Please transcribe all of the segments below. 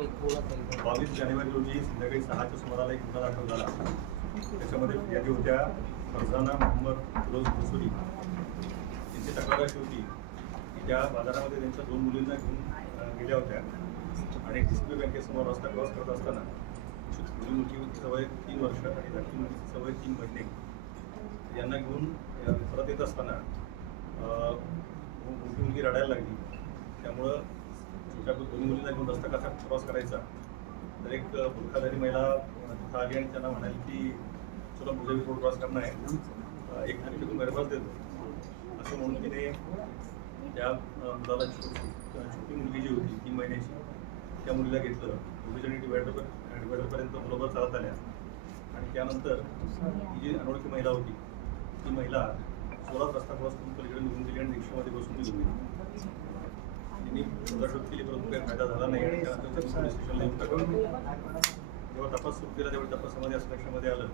22 जानेवारी रोजी संध्याकाळी 6च्या सुमाराला एक गुन्हा दाखल झाला. त्याच्यामध्ये फिर्यादी होत्या फरजाना मोहम्मद फिरोज मसुरी. त्यांची तक्रार अशी होती की त्या बाजारामध्ये त्यांच्या 2 मुलींना घेऊन गेल्या होत्या आणि DCP बँकेसमोर रस्ता क्रॉस करत असताना मुली मुलगीची वय 3 वर्ष आणि धाकटी मुलीची वय 3 महिने यांना घेऊन परत येत असताना मोठी मुलगी रडायला लागली. त्यामुळं छोट्या दोन्ही मुलींना घेऊन रस्ता कसा क्रॉस करायचा तर एक बुरखाधारी महिला तिथं आली आणि त्यांना म्हणाली की चला मुझे भी रोड क्रॉस करना आहे, एक मिनिट तुम्ही मेरे पास देतो असं म्हणून तिने त्या मुलाला छोटी मुलगी जी होती 3 महिन्याची त्या मुलीला घेतलं. दोघीजणी डिवायडरपर्यंत बरोबर चालत आल्या आणि त्यानंतर ही जी अनोळखी महिला होती ती महिला जोरात रस्ता क्रॉस करून पलीकडे निघून गेली आणि रिक्षामध्ये बसून निघून गेली. त्यांनी शोधाशोध केली परंतु काही फायदा झाला नाही आणि त्यानंतर पोलीस स्टेशनला येऊन टाकलं. जेव्हा तपास सुरू केला तेव्हा तपासामध्ये असं लक्षामध्ये आलं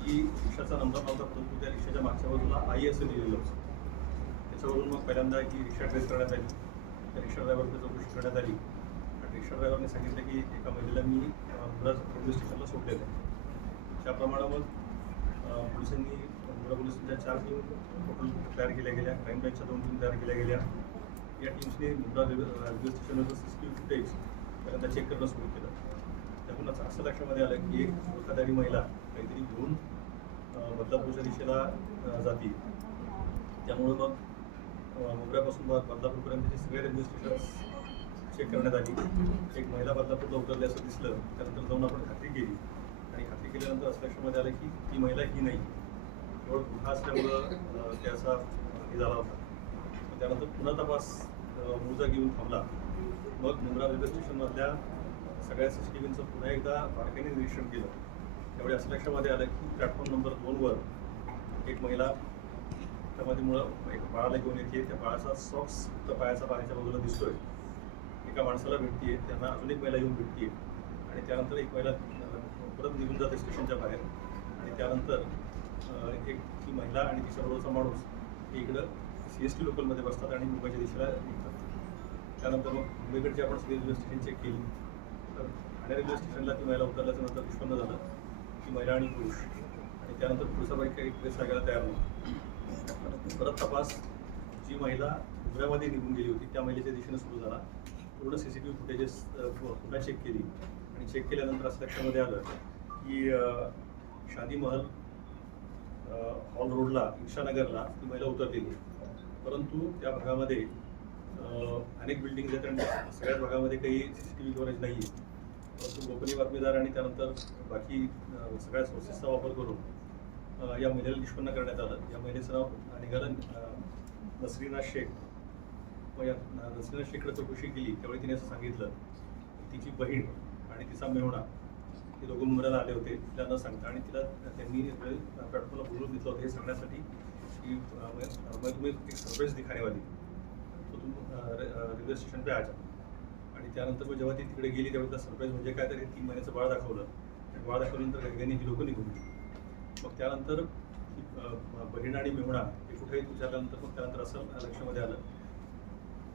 की रिक्षाचा नंबर नव्हता परंतु त्या रिक्षाच्या मागच्या बाजूला आई असं लिहिलेलं होतं. त्याच्यावरून मग पहिल्यांदा ही रिक्षा ट्रेस करण्यात आली. त्या रिक्षा ड्रायव्हरची चौकशी करण्यात आली आणि रिक्षा ड्रायव्हरने सांगितलं की एका महिलेला मी रेल्वे स्टेशनला सोडलेलं आहे. त्याप्रमाणे मग पोलिसांनी पोलिसांच्या 4 टीम तयार केल्या गेल्या. क्राईम ब्रँचच्या 2 टीम तयार केल्या गेल्या. या टीम्सने मुंब्रा रेल्वे स्टेशनवरचं CCTV फुटेज पहिल्यांदा चेक करणं सुरू केलं. त्यातून असं लक्षामध्ये आलं की एक बुरखाधारी महिला काहीतरी घेऊन बदलापूरच्या दिशेला जाते. त्यामुळं मग मुंब्र्यापासून बदलापूरपर्यंतचे सगळे रेल्वे स्टेशन चेक करण्यात आली. एक महिला बदलापूरला उतरली असं दिसलं. त्यानंतर जाऊन आपण खात्री केली आणि खात्री केल्यानंतर असं लक्षामध्ये आलं की ती महिला ही नाही, केवळ गुन्हा असल्यामुळं त्याचा हे झाला होता. त्यानंतर पुन्हा तपास मूळचा घेऊन थांबला. मग मुंब्रा रेल्वे स्टेशनमधल्या सगळ्या CCTVचं पुन्हा एकदा बारकाईने निरीक्षण केलं. त्यावेळी असं लक्षामध्ये आलं की प्लॅटफॉर्म नंबर 2वर एक महिला त्यामध्ये एक बाळाला घेऊन येते. त्या बाळाचा सॉक्स तर पायाचा बाहेरच्या बाजूला दिसतोय. एका माणसाला भेटते, त्यांना अजून एक महिला येऊन भेटते आणि त्यानंतर एक महिला परत निघून जाते स्टेशनच्या बाहेर आणि त्यानंतर ही महिला आणि तिच्याबरोबरचा माणूस हे इकडं CST लोकलमध्ये बसतात आणि मुंबईच्या दिशेला निघतात. त्यानंतर मग मुंबईकडची आपण सगळी रेल्वे स्टेशन चेक केली तर ठाणे रेल्वे स्टेशनला ती महिला उतरल्याच्या नंतर निष्पन्न झालं की महिला आणि पुरुष आणि त्यानंतर पुढचा बाईक काही ट्रेस लागायला तयार नव्हता. परत तपास जी महिला मुंबईमध्ये निघून गेली होती त्या महिलेच्या दिशेनं सुरू झाला. पूर्ण CCTV फुटेजेस पुन्हा चेक केली आणि चेक केल्यानंतर असं लक्षामध्ये आलं की शादी महल हॉल रोडला ईशानगरला ती महिला उतरलेली. परंतु त्या भागामध्ये अनेक बिल्डिंग्स आहेत आणि सगळ्याच भागामध्ये काही CCTV कव्हरेज नाही आहे. परंतु गोपनीय बातमीदार आणि त्यानंतर बाकी सगळ्या सोर्सेसचा वापर करून या महिलेला निष्पन्न करण्यात आलं. या महिलेचं नाव निघालं नसरीना शेख. मग या नसरीना शेखकडे चौकशी केली त्यावेळी तिने असं सांगितलं तिची बहीण आणि तिचा मेहुणा हे दोघं मुंबईला आले होते तिला न सांगता आणि तिला त्यांनी प्लॅटफॉर्मला बोलवून घेतलं होतं हे सांगण्यासाठी की तुम्ही एक सरप्राईज दिखाने वाली तो तुम रेल्वे स्टेशन पे आजा. आणि त्यानंतर मग जेव्हा ती तिकडे गेली त्यावेळी त्या सरप्राईज म्हणजे काय तर 3 महिन्याचं बाळ दाखवलं आणि बाळ दाखवल्यानंतर घरग्याने ही लोकं निघून गेली. मग त्यानंतर बहीण आणि मेहुणा हे कुठेही विचारल्यानंतर मग त्यानंतर असं लक्षामध्ये आलं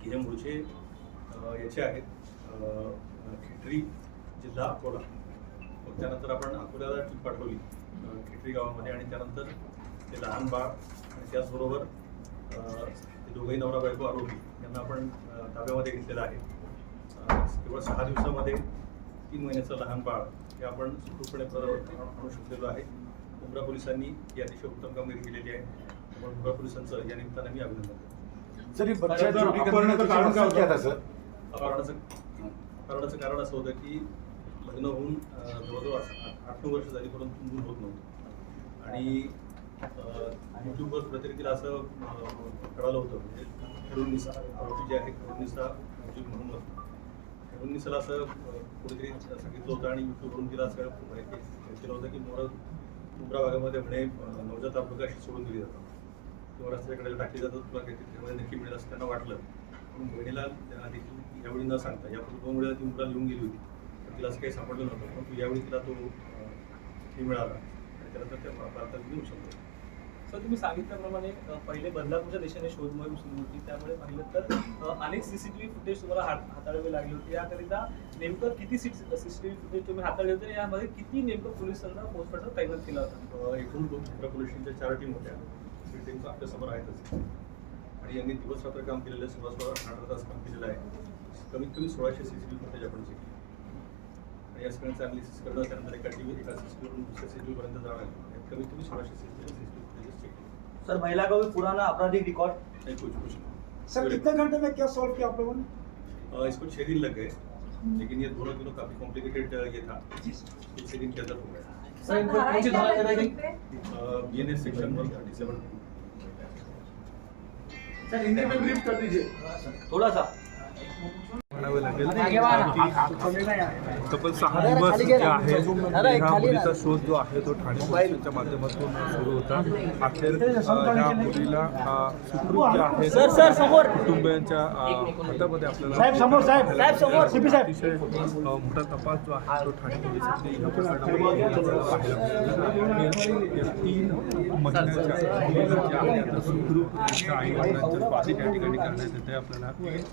की हे मूळचे याचे आहेत खेटरी जिल्हा अकोला. मग त्यानंतर आपण अकोल्याला टीम पाठवली खेटरी गावामध्ये आणि त्यानंतर ते लहान बाळ आणि त्याचबरोबर ते दोघंही नवरा बायको आरोपी यांना आपण ताब्यामध्ये घेतलेलं आहे. केवळ 6 दिवसामध्ये 3 महिन्याचं लहान बाळ हे आपण सुखरूपपणे आणू शकलेलो आहे. मुंब्रा पोलिसांनी ही अतिशय उत्तम कामगिरी केलेली आहे. त्यामुळे मुंब्रा पोलिसांचं या निमित्तानं मी अभिनंदन करतो. अपहरणाचं कारण असं होतं की लग्न होऊन जवळजवळ 8-9 वर्ष झाली परंतु मूल होत नव्हतं आणि यूट्यूबवर प्रतिनिधीला असं कळालं होतं म्हणजे हेरुन्निसा आरोपी जे आहे हेरुन्निसा मुजीब मोहम्मद हेरुन्निसाला असं कोणीतरी सांगितलं होतं आणि यूट्यूबवरून तिला असं केलं होतं की मुंब्रा भागामध्ये म्हणे नवजात अपघाशी सोडून दिली जातात किंवा रस्त्याकडे टाकली जातात तुला काहीतरी त्यामध्ये नक्की मिळेल असं त्यांना वाटलं. म्हणून बहिणीला देखील यावेळी न सांगता यापूर्वी 2 वेळेला ती मुंब्रा लिहून गेली होती तर तिला असं काही सापडलं नव्हतं परंतु यावेळी तिला तो हे मिळाला आणि त्यानंतर त्या भारतात घेऊन शकतो. सर तुम्ही सांगितल्याप्रमाणे पहिले बदलापूरच्या दिशेने शोध मोहीम सुरू होती, त्यामुळे पाहिलं तर अनेक सीसीटीव्ही फुटेज तुम्हाला हाताळावे लागले होते. याकरिता नेमकं किती सीसीटीव्ही फुटेज तुम्ही हाताळले होते आणि यामध्ये किती नेमकं पोलिसांना पोस्टमार्टम तैनात केला होता? एकूण छपरा पोलीस स्टेशनच्या 4 टीम होत्या. टीम आपल्यासमोर आहेतच आणि यांनी दिवस रात्र काम केलेलं, सुरुवात 18 तास काम केलेलं आहे. कमीत कमी 1600 सीसीटीव्ही फुटेज आपण चेक केली आणि या सगळ्यांचं अनालिसिस करणं, त्यानंतर एका सीसीटीव्हीवरून दुसऱ्या सीसीटीव्हीपर्यंत जाणं, कमीत कमी 1600 सीसीटीव्ही फुटेज चेक केली. सर, महिला का भी पुराना आपराधिक रिकॉर्ड नहीं कुछ सर कितने घंटे में क्या सॉल्व किया आप लोगों ने? इसको 6 दिन लग गए, लेकिन ये दोनों दिनों काफी कॉम्प्लिकेटेड ये था, 6 दिन के अंदर हो गया. सर, इन पर कौन सी धारा लगाई? BNS section 137. सर हिंदी में ब्रीफ कर दीजिए थोड़ा सा. म्हणावे लागेल तब्बल 6 दिवस जे आहे ह्या मुलीचा शोध जो आहे तो ठाणे पोलिसांच्या माध्यमातून सुरू होता. अखेर ह्या मुलीला सुखरूप जे आहे कुटुंबियांच्या हातामध्ये आपल्याला अतिशय मोठा तपास जो आहे तो ठाणे पोलिसांनी ह्या प्रकरणामध्ये पाहायला मिळाला. या 3 महिन्याच्या मुलीला जे आहे आता सुखरूप त्यांच्या आई वडिलांच्या स्वाधी त्या ठिकाणी करण्यात येते आपल्याला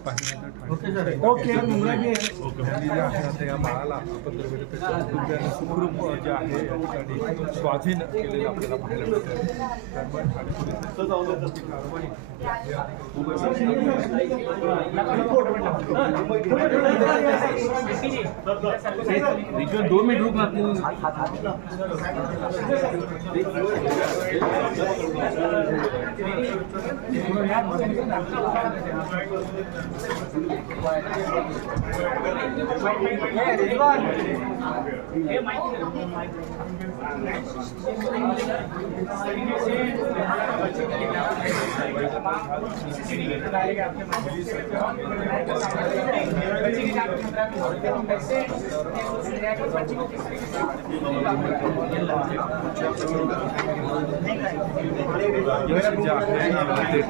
पाहिलं ठाणे मुली ज्या आहे आता या बाळाला आपण जर बघितलं तर कुटुंबियांनी सुखरूप जे आहे या ठिकाणी स्वाधीन केलेलं आपल्याला पाहायला मिळतं. त्यामुळे ठाणे पोलिसांची कारवाई रिचुअल 2 मिनट रुकना.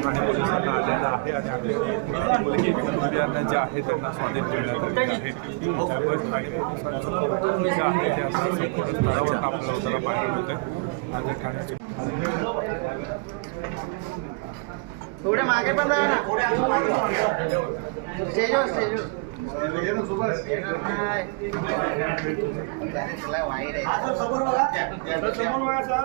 ठाणे पोलिसांना आलेला आहे आणि आपल्या मुलगी कुटुंबियांना जे आहे त्यांना स्वाधीन करण्यात आलेलं आहे. त्यामुळे ठाणे पोलिसांचं जे आहे ते आता थोडं स्तरावर आपल्याला होताना पाहायला मिळतं. आज ठाण्याचे थोडे मागे पण जा ना. स्टेजवर वाईट आहे. समोर बघा सर.